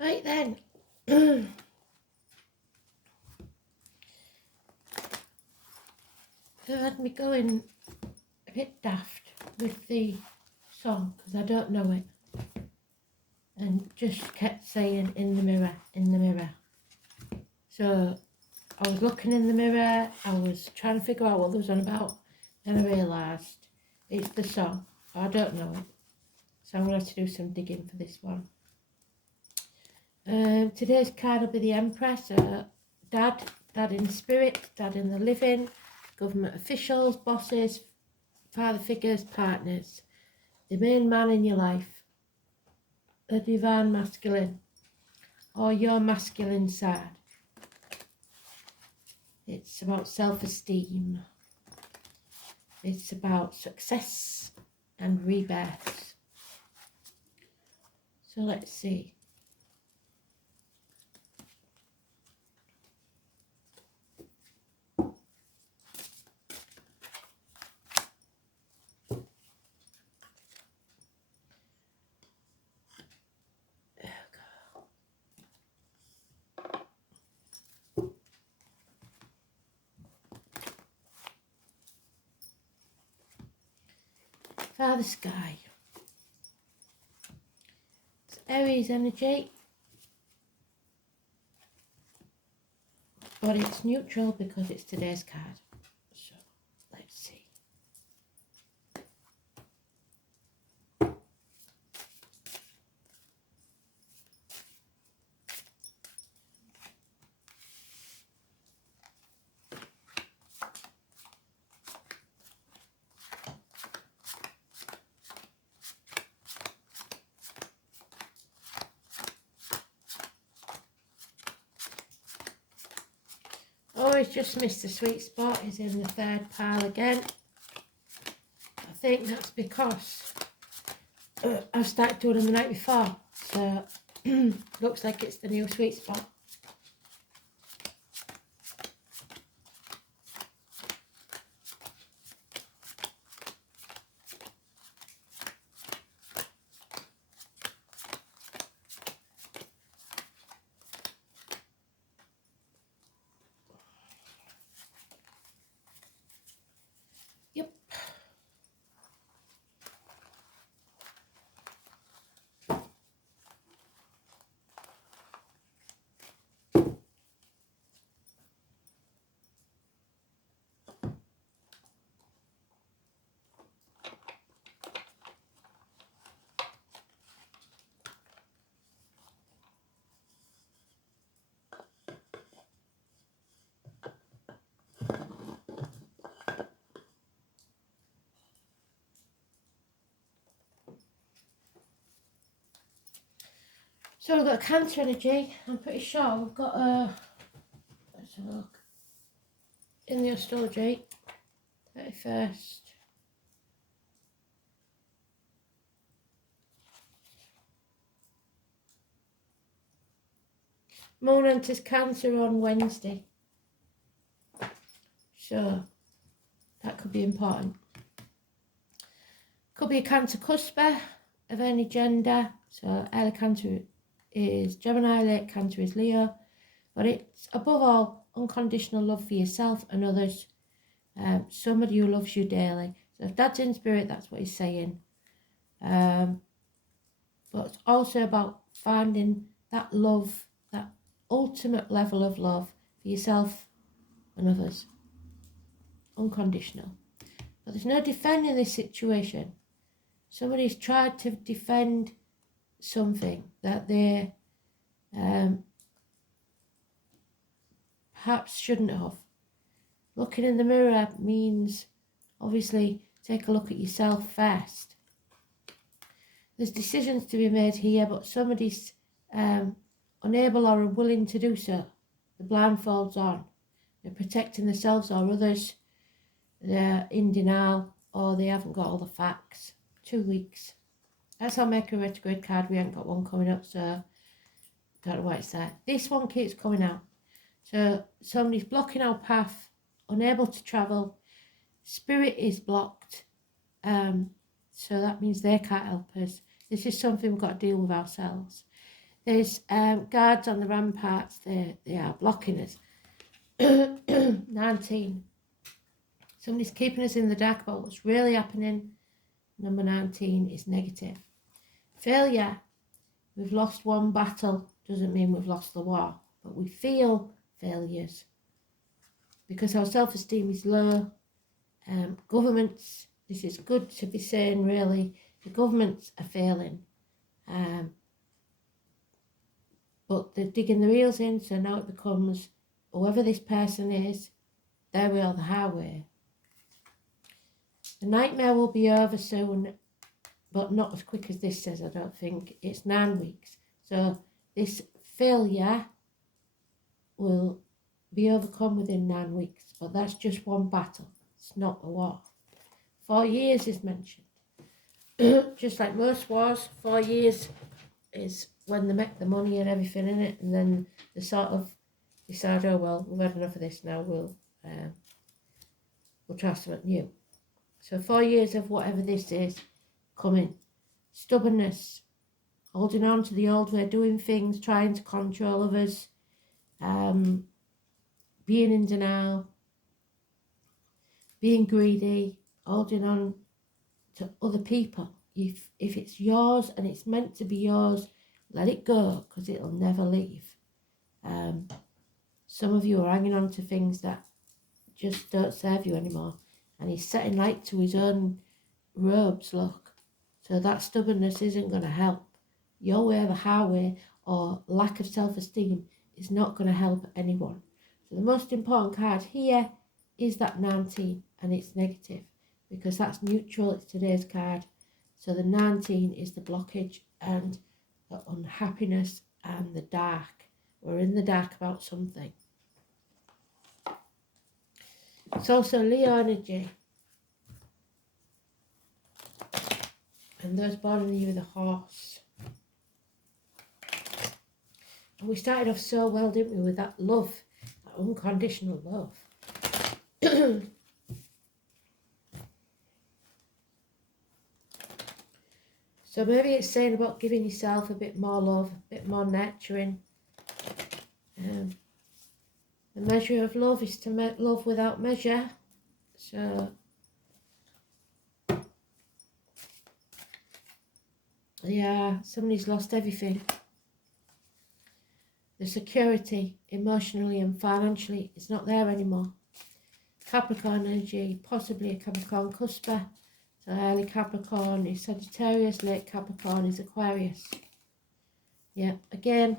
Right then. So had me going a bit daft with the song because I don't know it, and just kept saying in the mirror, in the mirror. So I was looking in the mirror, I was trying to figure out what there was on about, then I realised it's the song. I don't know it, so I'm going to have to do some digging for this one. Today's card will be the Empress. Dad in spirit, dad in the living, government officials, bosses, father figures, partners, the main man in your life, the divine masculine, or your masculine side. It's about self-esteem. It's about success and rebirth. So let's see. Father Sky. It's Aries energy, but it's neutral because it's today's card. So let's see. Oh, he's just missed the sweet spot. He's in the third pile again. I think that's because I've started doing them the night before. So looks like it's the new sweet spot. Yep. So we've got Cancer energy. I'm pretty sure we've got let's have a look. In the Astrology, 31st. Moon enters Cancer on Wednesday. So that could be important. Could be a Cancer cusper of any gender. So early Cancer is Gemini, late Cancer is Leo. But it's above all unconditional love for yourself and others. Somebody who loves you daily. So if dad's in spirit, that's what he's saying. But it's also about finding that love, that ultimate level of love for yourself and others. Unconditional. But there's no defending this situation. Somebody's tried to defend something that they perhaps shouldn't have. Looking in the mirror means obviously take a look at yourself first. There's decisions to be made here, but somebody's unable or unwilling to do so. The blindfold's on. They're protecting themselves or others. They're in denial or they haven't got all the facts. 2 weeks. That's our Mercury retrograde card. We haven't got one coming up, so don't know why it's there. This one keeps coming out. So somebody's blocking our path, unable to travel. Spirit is blocked. So that means they can't help us. This is something we've got to deal with ourselves. There's guards on the ramparts. They are blocking us. 19. Somebody's keeping us in the dark about what's really happening. Number 19 is negative. Failure. We've lost one battle. Doesn't mean we've lost the war, but we feel failures because our self-esteem is low. Governments, this is good to be saying really, the governments are failing. But they're digging their heels in, so now it becomes whoever this person is, there we are, the highway. The nightmare will be over soon, but not as quick as this says, I don't think. It's 9 weeks. So this failure will be overcome within 9 weeks, but that's just one battle. It's not a war. 4 years is mentioned. Just like most wars, 4 years is when they make the money and everything in it, and then they sort of decide, oh well, we've had enough of this now, we'll try something new. So 4 years of whatever this is coming. Stubbornness, holding on to the old way of doing things, trying to control others, being in denial, being greedy, holding on to other people. If it's yours and it's meant to be yours, let it go, because it'll never leave. Some of you are hanging on to things that just don't serve you anymore, and he's setting light to his own robes, look. So that stubbornness isn't going to help. Your way or the highway, or lack of self-esteem, is not going to help anyone. So the most important card here is that 19, and it's negative because that's neutral. It's today's card. So the 19 is the blockage and the unhappiness and the dark. We're in the dark about something. It's also Leo energy. And those born in the year of the horse. And we started off so well, didn't we, with that love, that unconditional love. So maybe it's saying about giving yourself a bit more love, a bit more nurturing. The measure of love is to make love without measure. So yeah, somebody's lost everything. The security, emotionally and financially, is not there anymore. Capricorn energy, possibly a Capricorn cusper. So early Capricorn is Sagittarius, late Capricorn is Aquarius. Yeah, again,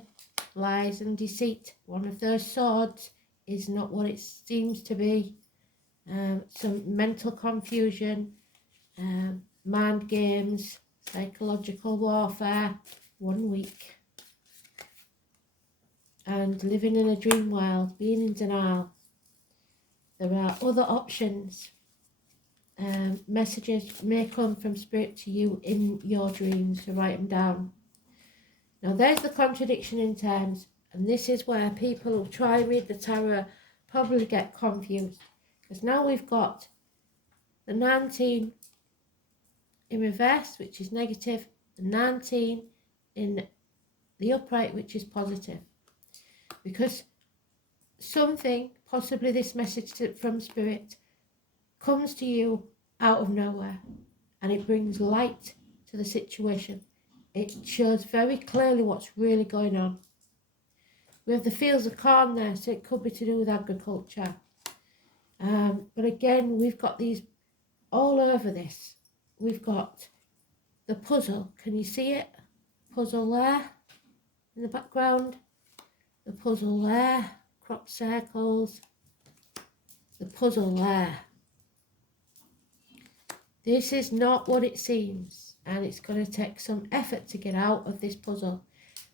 lies and deceit. One of those swords is not what it seems to be. Some mental confusion, mind games, psychological warfare, 1 week. And living in a dream world, being in denial. There are other options. Messages may come from spirit to you in your dreams, so write them down. Now there's the contradiction in terms, and this is where people who try and read the tarot probably get confused, because now we've got the 19 in reverse, which is negative, the 19 in the upright, which is positive, because something, possibly this message from spirit, comes to you out of nowhere, and it brings light to the situation. It shows very clearly what's really going on. We have the fields of corn there, so it could be to do with agriculture. But again, we've got these all over this. We've got the puzzle. Can you see it? Puzzle there in the background. The puzzle there. Crop circles. The puzzle there. This is not what it seems, and it's going to take some effort to get out of this puzzle.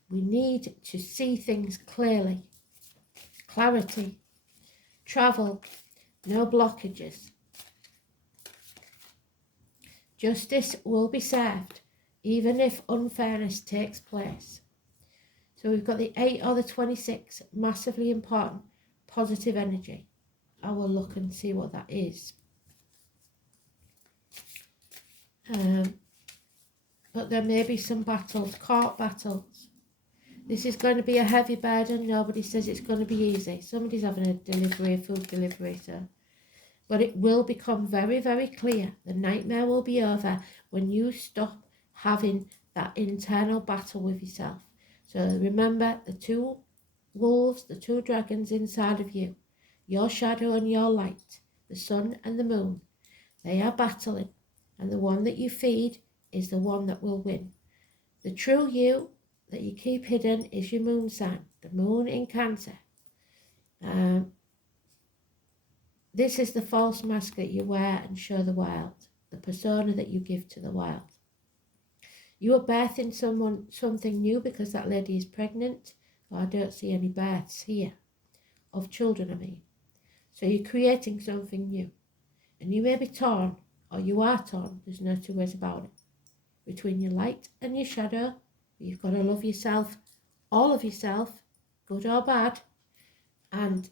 We need to see things clearly. Clarity. Travel. No blockages. Justice will be served, even if unfairness takes place. So we've got the 8 or the 26, massively important, positive energy. I will look and see what that is. But there may be some battles, court battles. This is going to be a heavy burden. Nobody says it's going to be easy. Somebody's having a delivery, a food delivery, so. But it will become very, very clear. The nightmare will be over when you stop having that internal battle with yourself. So remember the two wolves, the two dragons inside of you, your shadow and your light, the sun and the moon. They are battling, and the one that you feed is the one that will win. The true you that you keep hidden is your moon sign, the moon in Cancer. This is the false mask that you wear and show the world, the persona that you give to the world. You are birthing something new because that lady is pregnant. Well, I don't see any births here, of children I mean. So you're creating something new. And you may be torn, or you are torn, there's no two ways about it, between your light and your shadow. You've got to love yourself, all of yourself, good or bad, and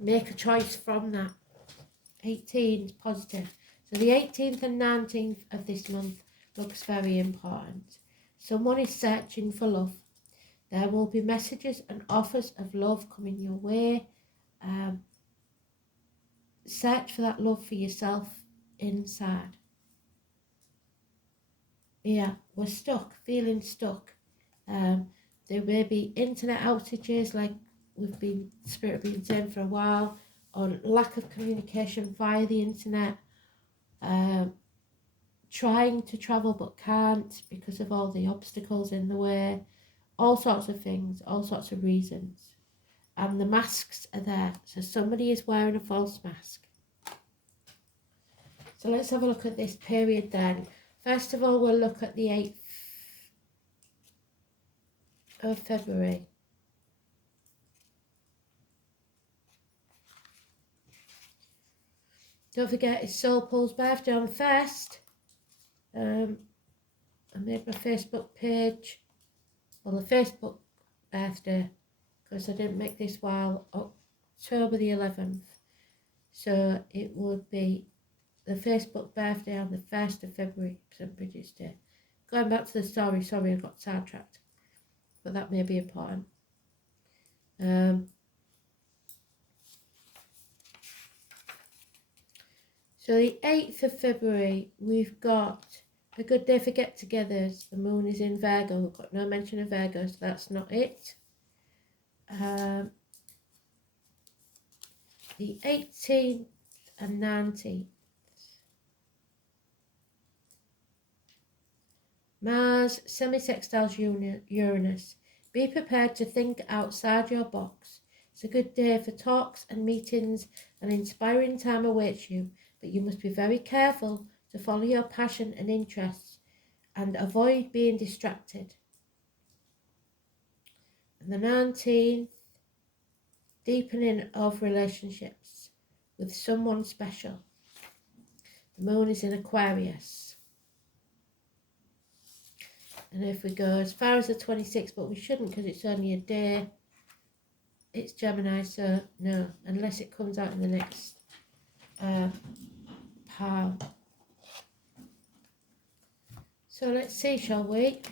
make a choice from that. 18 is positive. So the 18th and 19th of this month looks very important. Someone is searching for love. There will be messages and offers of love coming your way. Search for that love for yourself inside. Yeah, we're stuck, feeling stuck. There may be internet outages like Spirit been saying for a while, or lack of communication via the internet. Trying to travel but can't because of all the obstacles in the way. All sorts of things, all sorts of reasons. And the masks are there. So somebody is wearing a false mask. So let's have a look at this period then. First of all, we'll look at the 8th of February. Don't forget it's Soul Paul's birthday on the 1st. I made my Facebook page, well, the Facebook birthday, because I didn't make this while October the 11th. So it would be the Facebook birthday on the 1st of February, St. Bridget's Day. Going back to the story, sorry I got sidetracked, but that may be important. So the 8th of February, we've got a good day for get-togethers. The moon is in Virgo. We've got no mention of Virgo, so that's not it. The 18th and 19th. Mars semi-sextiles Uranus. Be prepared to think outside your box. It's a good day for talks and meetings. An inspiring time awaits you, but you must be very careful to follow your passion and interests and avoid being distracted. And the 19th, deepening of relationships with someone special. The moon is in Aquarius. And if we go as far as the 26th, but we shouldn't because it's only a day, it's Gemini, so no, unless it comes out in the next pile. So let's see, shall we?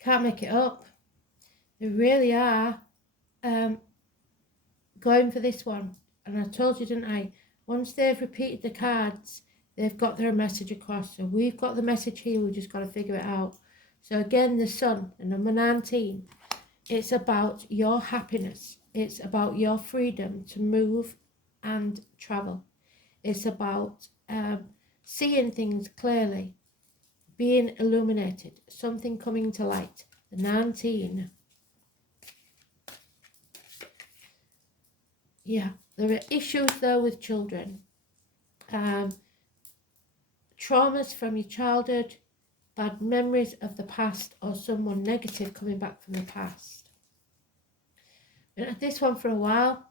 Can't make it up. They really are going for this one. And I told you, didn't I? Once they've repeated the cards, they've got their message across. So we've got the message here, we've just got to figure it out. So again, the sun, the number 19, it's about your happiness. It's about your freedom to move and travel. It's about seeing things clearly, being illuminated, something coming to light. The 19. Yeah, there are issues though with children. Traumas from your childhood, bad memories of the past, or someone negative coming back from the past. And at this one for a while,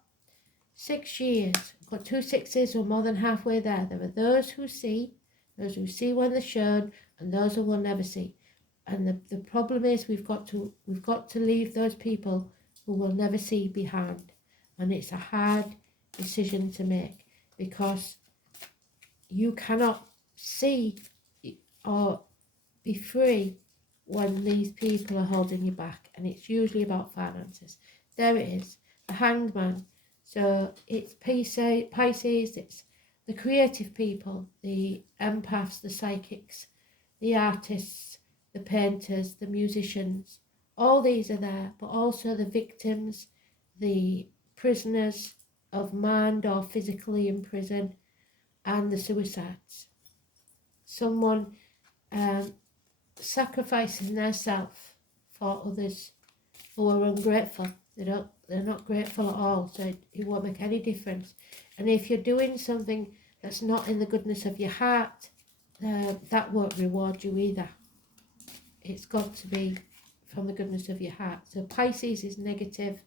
6 years. Got 2 6s, we're more than halfway there. There are those who see when they're shown, and those who will never see. And the problem is we've got to leave those people who will never see behind. And it's a hard decision to make, because you cannot see or be free when these people are holding you back, and it's usually about finances. There it is, the Hanged Man. So it's Pisces, it's the creative people, the empaths, the psychics, the artists, the painters, the musicians. All these are there, but also the victims, the prisoners of mind or physically in prison, and the suicides. Someone sacrificing their self for others who are ungrateful. They're not grateful at all, so it won't make any difference. And if you're doing something that's not in the goodness of your heart, that won't reward you either. It's got to be from the goodness of your heart. So Pisces is negative,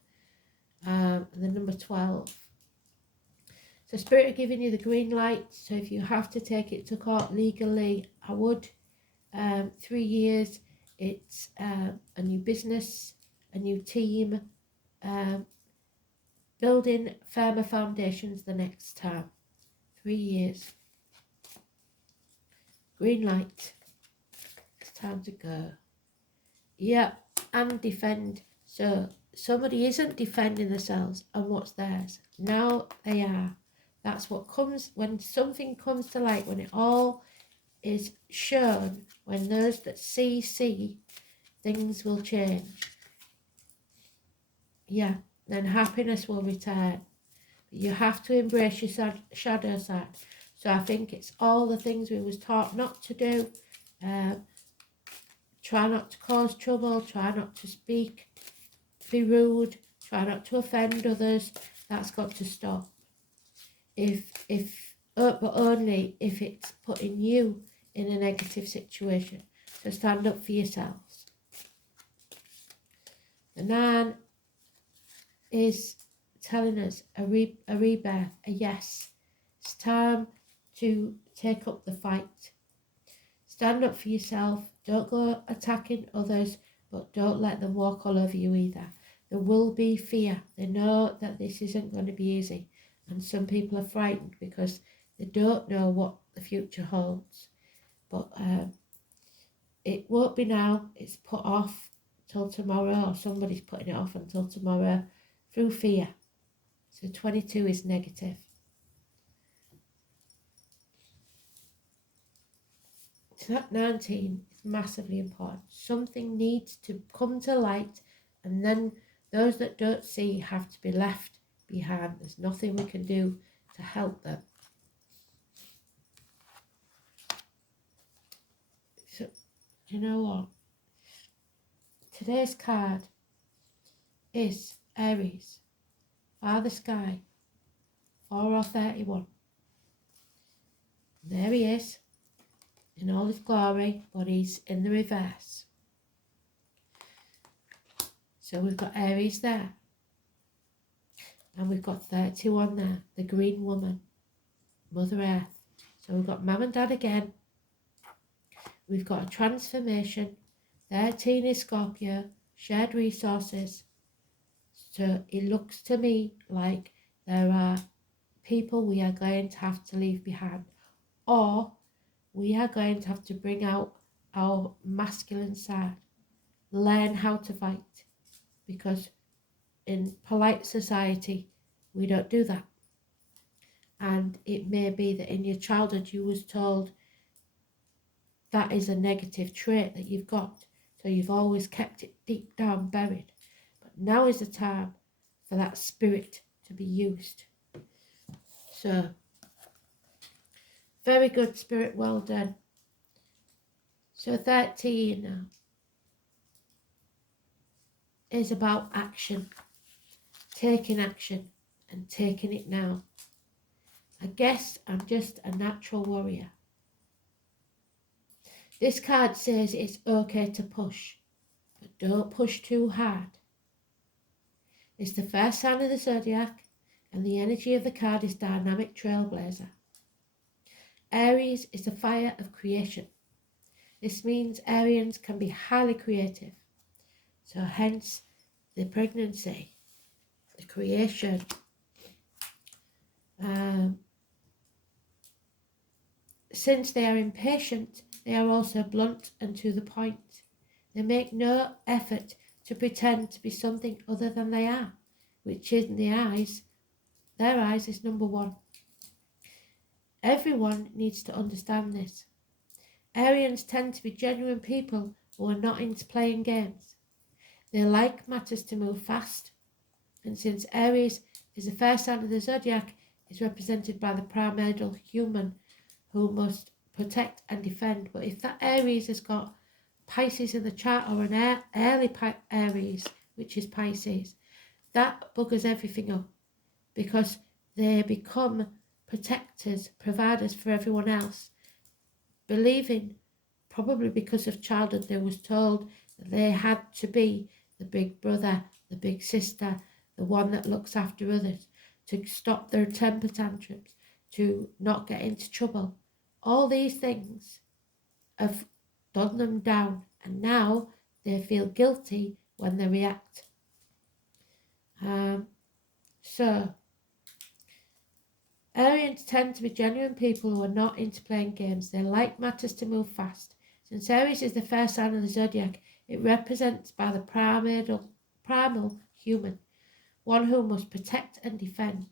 and the number 12. So Spirit are giving you the green light. So if you have to take it to court legally, I would. 3 years, it's a new business, a new team, building firmer foundations the next time. 3 years. Green light. It's time to go. Yeah, and defend. So somebody isn't defending themselves and what's theirs. Now they are. That's what comes when something comes to light, when it all is shown, when those that see, things will change. Yeah, then happiness will return. But you have to embrace your shadow side. So I think it's all the things we was taught not to do. Try not to cause trouble, try not to speak, be rude, try not to offend others. That's got to stop. But only if it's putting you in a negative situation. So stand up for yourselves. The 9 is telling us a rebirth, a yes. It's time to take up the fight. Stand up for yourself. Don't go attacking others, but don't let them walk all over you either. There will be fear. They know that this isn't going to be easy. And some people are frightened because they don't know what the future holds. But it won't be now. It's put off till tomorrow, or somebody's putting it off until tomorrow through fear. So 22 is negative. So that 19 is massively important. Something needs to come to light, and then those that don't see have to be left behind. There's nothing we can do to help them. So, you know what? Today's card is Aries, Father Sky, 4 or 31. There he is, in all his glory, but he's in the reverse. So we've got Aries there. And we've got 31 there, the green woman, Mother Earth. So we've got Mum and Dad again. We've got a transformation. 13 is Scorpio, shared resources. So it looks to me like there are people we are going to have to leave behind, or we are going to have to bring out our masculine side, learn how to fight, because in polite society we don't do that. And it may be that in your childhood you was told that is a negative trait that you've got, so you've always kept it deep down buried. But now is the time for that spirit to be used. So very good, Spirit, well done. So 13 now is about action, taking action and taking it now. I guess I'm just a natural warrior. This card says it's okay to push, but don't push too hard. It's the first sign of the zodiac, and the energy of the card is dynamic trailblazer. Aries is the fire of creation. This means Arians can be highly creative. So hence the pregnancy, the creation. Since they are impatient, they are also blunt and to the point. They make no effort to pretend to be something other than they are, which in their eyes is number one. Everyone needs to understand this. Arians tend to be genuine people who are not into playing games. They like matters to move fast, and since Aries is the first sign of the zodiac, is represented by the primordial human who must protect and defend. But if that Aries has got Pisces in the chart, or an early Aries, which is Pisces, that buggers everything up, because they become protectors, providers for everyone else, believing, probably because of childhood, they was told that they had to be the big brother, the big sister, the one that looks after others, to stop their temper tantrums, to not get into trouble. All these things have done them down, and now they feel guilty when they react. So Arians tend to be genuine people who are not into playing games. They like matters to move fast. Since Aries is the first sign of the zodiac, it represents by the primal human, one who must protect and defend.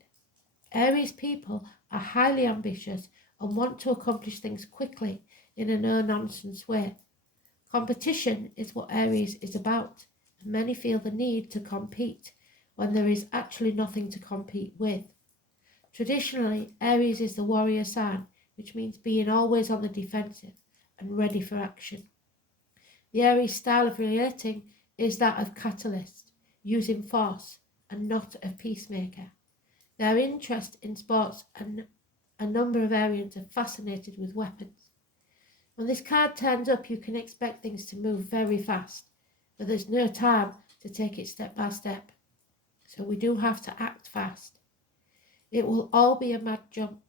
Aries people are highly ambitious and want to accomplish things quickly in a no-nonsense way. Competition is what Aries is about, and many feel the need to compete when there is actually nothing to compete with. Traditionally, Aries is the warrior sign, which means being always on the defensive and ready for action. The Aries style of relating is that of catalyst, using force, and not of peacemaker. Their interest in sports, and a number of Arians are fascinated with weapons. When this card turns up, you can expect things to move very fast, but there's no time to take it step by step. So we do have to act fast. It will all be a mad jump.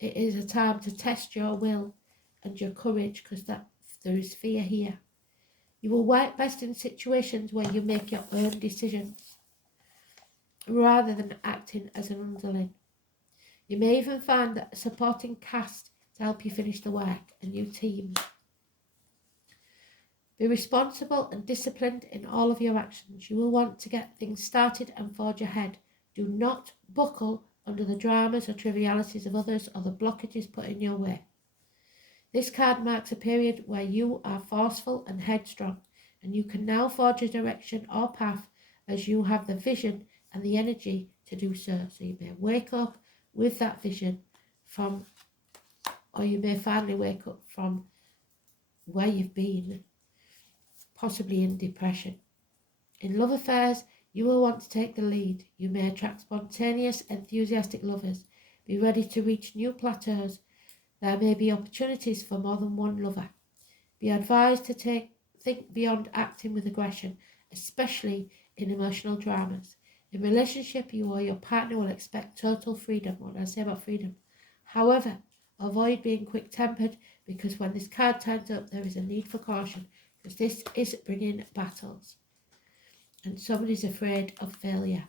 It is a time to test your will and your courage, because there is fear here. You will work best in situations where you make your own decisions, rather than acting as an underling. You may even find that a supporting cast to help you finish the work, a new team. Be responsible and disciplined in all of your actions. You will want to get things started and forge ahead. Do not buckle under the dramas or trivialities of others, or the blockages put in your way. This card marks a period where you are forceful and headstrong, and you can now forge a direction or path as you have the vision and the energy to do so. So you may wake up with that vision or you may finally wake up from where you've been, possibly in depression. In love affairs, you will want to take the lead. You may attract spontaneous, enthusiastic lovers. Be ready to reach new plateaus. There may be opportunities for more than one lover. Be advised to think beyond acting with aggression, especially in emotional dramas. In relationship, you or your partner will expect total freedom. What did I say about freedom? However, avoid being quick-tempered, because when this card turns up, there is a need for caution, because this is bringing battles, and somebody's afraid of failure.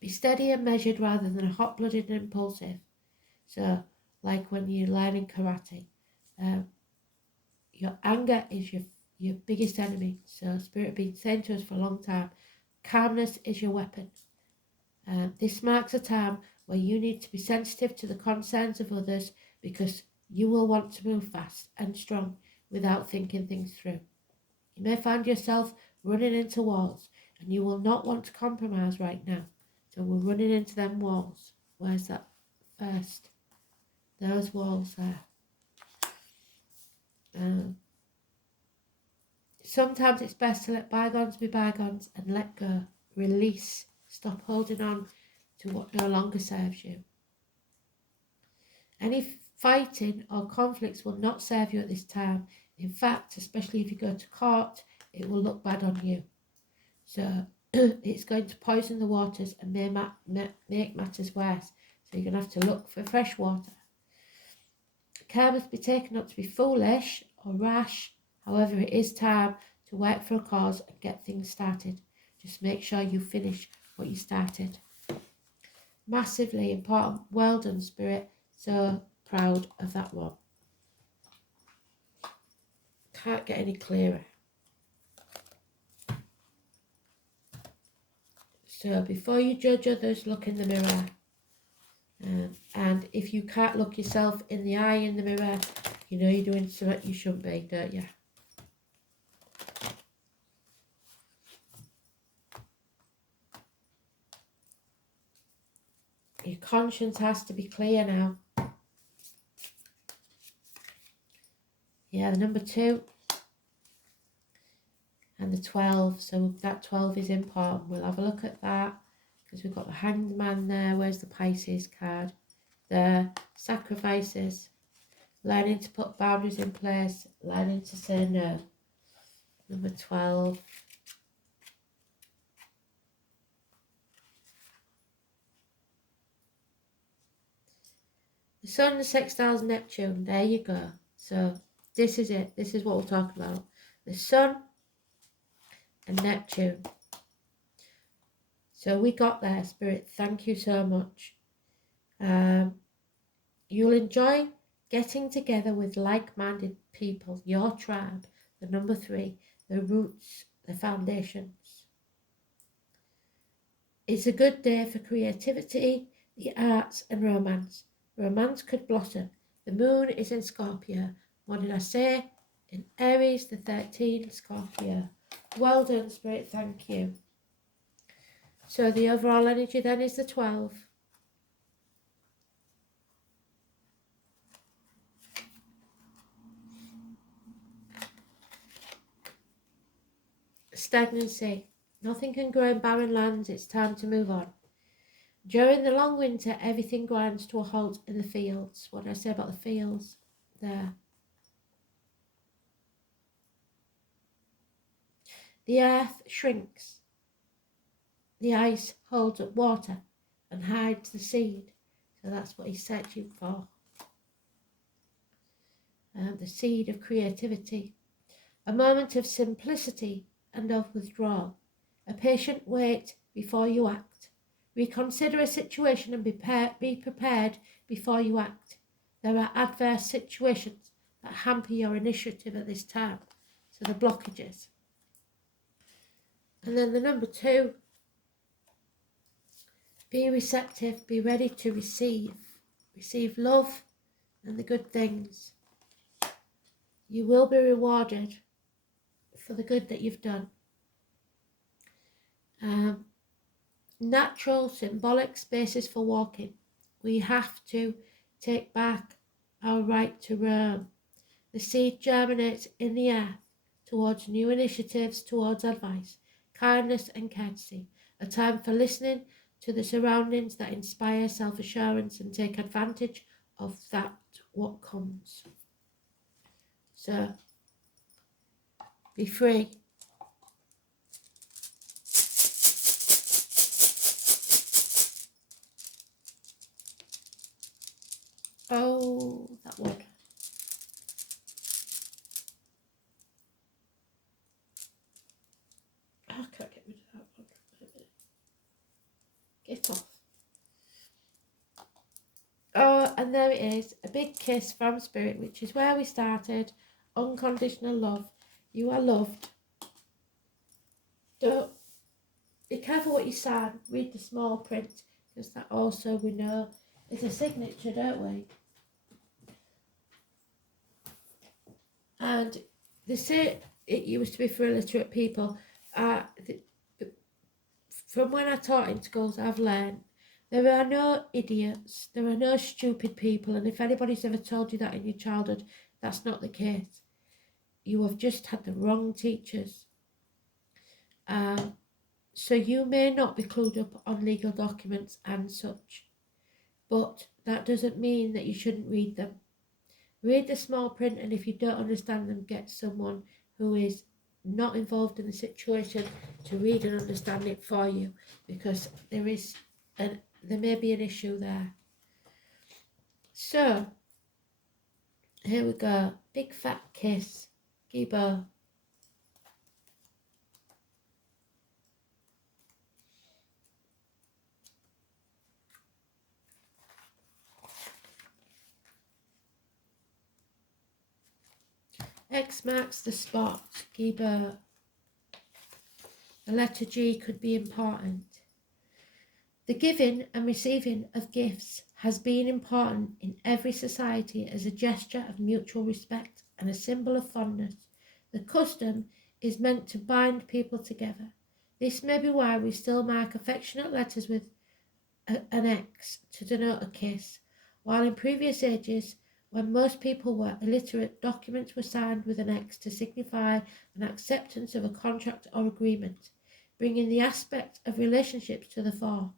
Be steady and measured rather than hot-blooded and impulsive. So, like when you're learning karate, your anger is your biggest enemy. So Spirit has been saying to us for a long time, calmness is your weapon. This marks a time where you need to be sensitive to the concerns of others, because you will want to move fast and strong without thinking things through. You may find yourself running into walls, and you will not want to compromise right now. So we're running into them walls. Where's that first? Those walls there. Sometimes it's best to let bygones be bygones and let go. Release. Stop holding on to what no longer serves you. Any fighting or conflicts will not serve you at this time. In fact, especially if you go to court, it will look bad on you. So it's going to poison the waters and may make matters worse. So you're going to have to look for fresh water. Care must be taken not to be foolish or rash. However, it is time to work for a cause and get things started. Just make sure you finish what you started. Massively important. Well done, Spirit. So proud of that one. Can't get any clearer. So before you judge others, look in the mirror. And if you can't look yourself in the eye in the mirror, you know you're doing something you shouldn't be, don't you? Your conscience has to be clear now. Yeah, the number 2 and the 12. So that 12 is important. We'll have a look at that because we've got the Hanged Man there. Where's the Pisces card? There. Sacrifices. Learning to put boundaries in place. Learning to say no. Number 12. The Sun sextiles Neptune. There you go. So this is it. This is what we're talking about. The Sun and Neptune. So we got there, Spirit. Thank you so much. You'll enjoy getting together with like-minded people, your tribe, the number 3, the roots, the foundations. It's a good day for creativity, the arts and romance. Romance could blossom. The moon is in Scorpio. What did I say? In Aries, the 13, Scorpio. Well done, Spirit. Thank you. So the overall energy then is the 12. Stagnancy. Nothing can grow in barren lands. It's time to move on. During the long winter, everything grinds to a halt in the fields. What did I say about the fields? There. The earth shrinks. The ice holds up water and hides the seed. So that's what he's searching for. The seed of creativity. A moment of simplicity and of withdrawal. A patient wait before you act. Reconsider a situation and be prepared before you act. There are adverse situations that hamper your initiative at this time. So the blockages. And then the number 2. Be receptive, be ready to receive. Receive love and the good things. You will be rewarded for the good that you've done. Natural, symbolic spaces for walking. We have to take back our right to roam. The seed germinates in the earth towards new initiatives, towards advice, kindness and courtesy. A time for listening to the surroundings that inspire self-assurance and take advantage of that what comes. So, be free. Oh, that one. Oh, I can't get rid of that one. Get off. Oh, and there it is. A big kiss from Spirit, which is where we started. Unconditional love. You are loved. Don't be careful what you sign. Read the small print, because that also we know is a signature, don't we? And they say it used to be for illiterate people. From when I taught in schools, I've learned there are no idiots, there are no stupid people, and if anybody's ever told you that in your childhood, that's not the case. You have just had the wrong teachers. So you may not be clued up on legal documents and such, but that doesn't mean that you shouldn't read them. Read the small print, and if you don't understand them, get someone who is not involved in the situation to read and understand it for you, because there may be an issue there. So here we go. Big fat kiss. Gibo. X marks the spot. Gibo. The letter G could be important. The giving and receiving of gifts has been important in every society as a gesture of mutual respect and a symbol of fondness. The custom is meant to bind people together. This may be why we still mark affectionate letters with an X to denote a kiss, while in previous ages, when most people were illiterate, documents were signed with an X to signify an acceptance of a contract or agreement, bringing the aspect of relationships to the fore.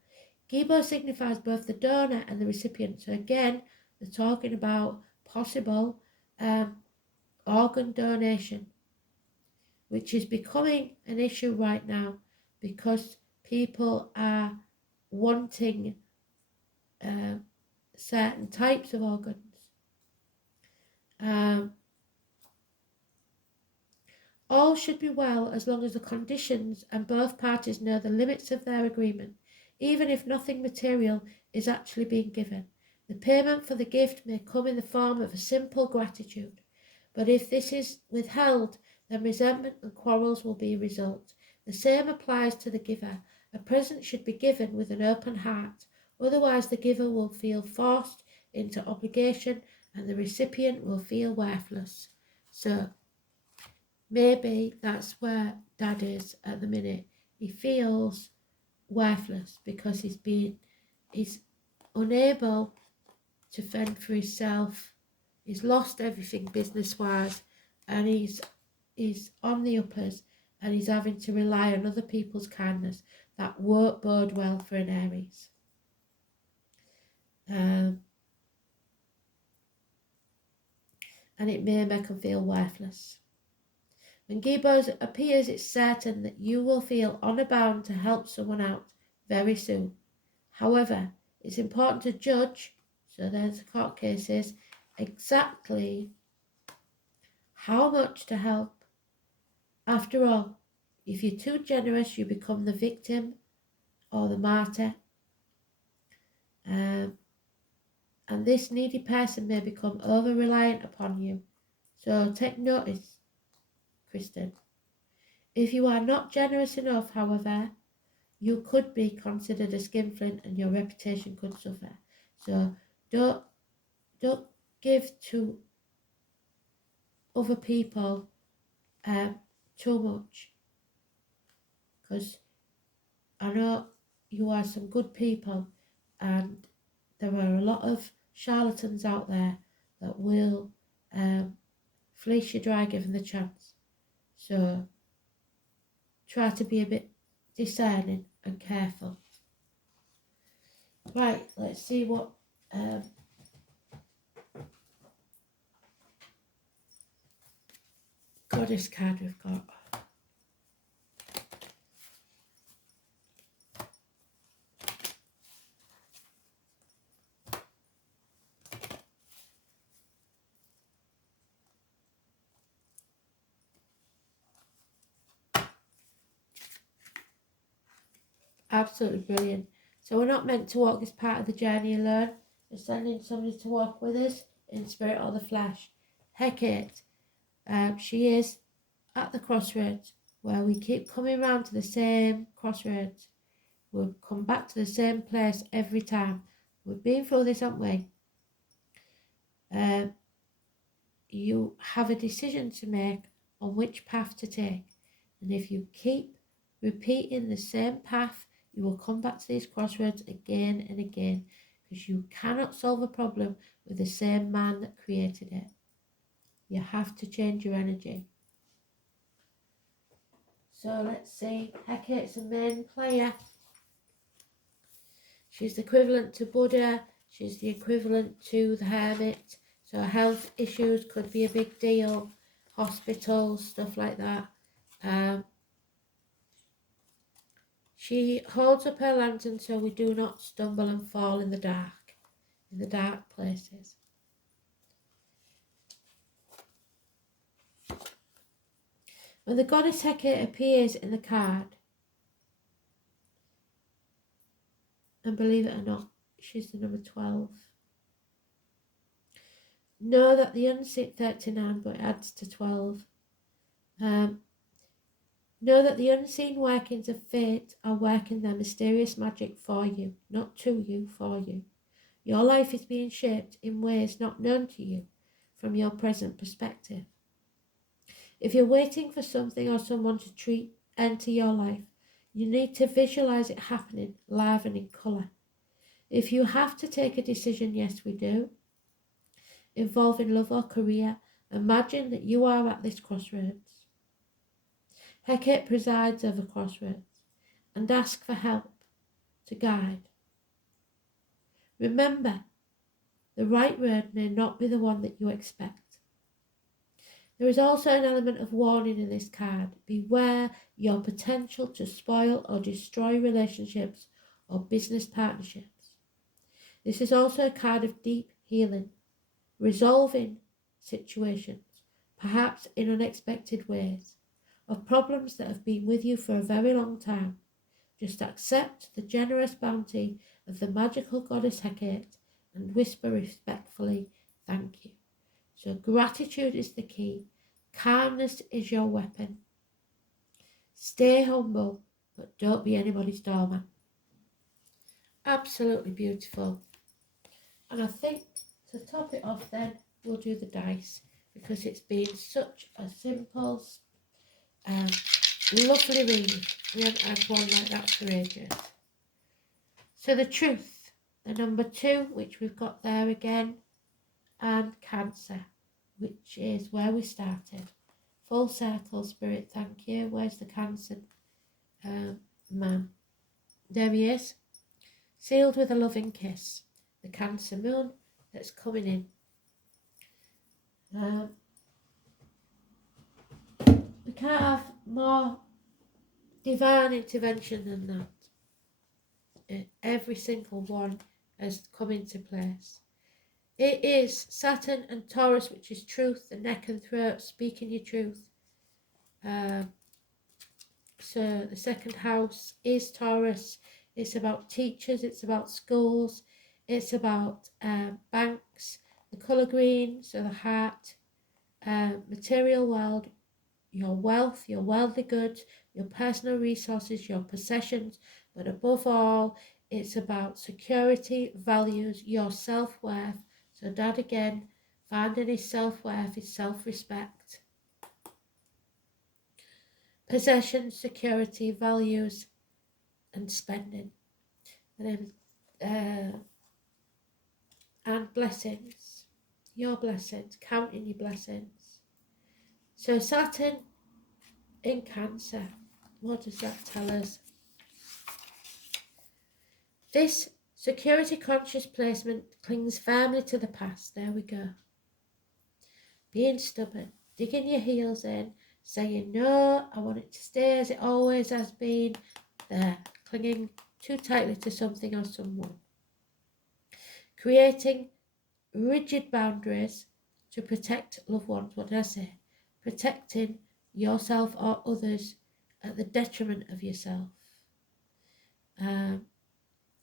Gibo signifies both the donor and the recipient. So again, they're talking about possible organ donation, which is becoming an issue right now because people are wanting certain types of organs. All should be well as long as the conditions and both parties know the limits of their agreement, even if nothing material is actually being given. The payment for the gift may come in the form of a simple gratitude, but if this is withheld, then resentment and quarrels will be a result. The same applies to the giver. A present should be given with an open heart, otherwise the giver will feel forced into obligation and the recipient will feel worthless. So maybe that's where Dad is at the minute. He feels worthless because he's unable to fend for himself. He's lost everything business-wise, and he's on the uppers, and he's having to rely on other people's kindness. That won't bode well for an Aries. And it may make him feel worthless. When Gibo appears, it's certain that you will feel honor bound to help someone out very soon. However, it's important to judge, so there's the court cases, exactly how much to help. After all, if you're too generous, you become the victim or the martyr. And this needy person may become over-reliant upon you. So take notice, Kristen. If you are not generous enough, however, you could be considered a skinflint and your reputation could suffer. So don't give to other people too much, because I know you are some good people and there are a lot of charlatans out there that will fleece you dry given the chance. So try to be a bit discerning and careful. Right, let's see what goddess card we've got. Absolutely brilliant. So we're not meant to walk this part of the journey alone. We're sending somebody to walk with us in spirit or the flesh. Hecate, she is at the crossroads where we keep coming round to the same crossroads. We'll come back to the same place every time. We've been through this, haven't we? You have a decision to make on which path to take. And if you keep repeating the same path, you will come back to these crossroads again and again, because you cannot solve a problem with the same man that created it. You have to change your energy. So let's see. Hecate's a main player. She's the equivalent to Buddha. She's the equivalent to the hermit. So health issues could be a big deal. Hospitals, stuff like that. She holds up her lantern so we do not stumble and fall in the dark places. When the goddess Hecate appears in the card, and believe it or not, she's the number 12. Know that the unseen 39, but it adds to 12. Know that the unseen workings of fate are working their mysterious magic for you, not to you, for you. Your life is being shaped in ways not known to you from your present perspective. If you're waiting for something or someone to enter your life, you need to visualize it happening live and in colour. If you have to take a decision, yes we do, involving love or career, imagine that you are at this crossroads. Hecate presides over crossroads and ask for help to guide. Remember, the right road may not be the one that you expect. There is also an element of warning in this card. Beware your potential to spoil or destroy relationships or business partnerships. This is also a card of deep healing, resolving situations, perhaps in unexpected ways, of problems that have been with you for a very long time. Just accept the generous bounty of the magical goddess Hecate and whisper respectfully, thank you. So gratitude is the key. Calmness is your weapon. Stay humble, but don't be anybody's doormat. Absolutely beautiful. And I think to top it off then, we'll do the dice, because it's been such a simple, lovely read. We haven't had one like that for ages. So the truth, the number 2, which we've got there again, and Cancer, which is where we started. Full circle, Spirit, thank you. Where's the Cancer man? There he is. Sealed with a loving kiss. The Cancer moon that's coming in. We can't have more divine intervention than that. Every single one has come into place. It is Saturn and Taurus, which is truth, the neck and throat, speaking your truth. So the second house is Taurus. It's about teachers, it's about schools, it's about banks, the colour green, so the heart, material world, your wealth, your worldly goods, your personal resources, your possessions, but above all, it's about security, values, your self-worth. So Dad again, finding his self-worth, his self-respect. Possessions, security, values, and spending. And then, and blessings, your blessings, counting your blessings. So Saturn in Cancer, what does that tell us? This security conscious placement clings firmly to the past. There we go. Being stubborn, digging your heels in, saying no, I want it to stay as it always has been. There, clinging too tightly to something or someone. Creating rigid boundaries to protect loved ones. What did I say? Protecting yourself or others at the detriment of yourself.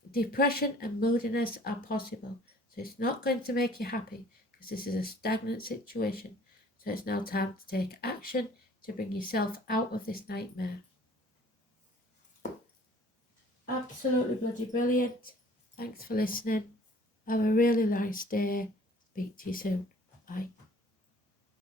Depression and moodiness are possible, so it's not going to make you happy because this is a stagnant situation. So it's now time to take action to bring yourself out of this nightmare. Absolutely bloody brilliant. Thanks for listening. Have a really nice day. Speak to you soon. Bye.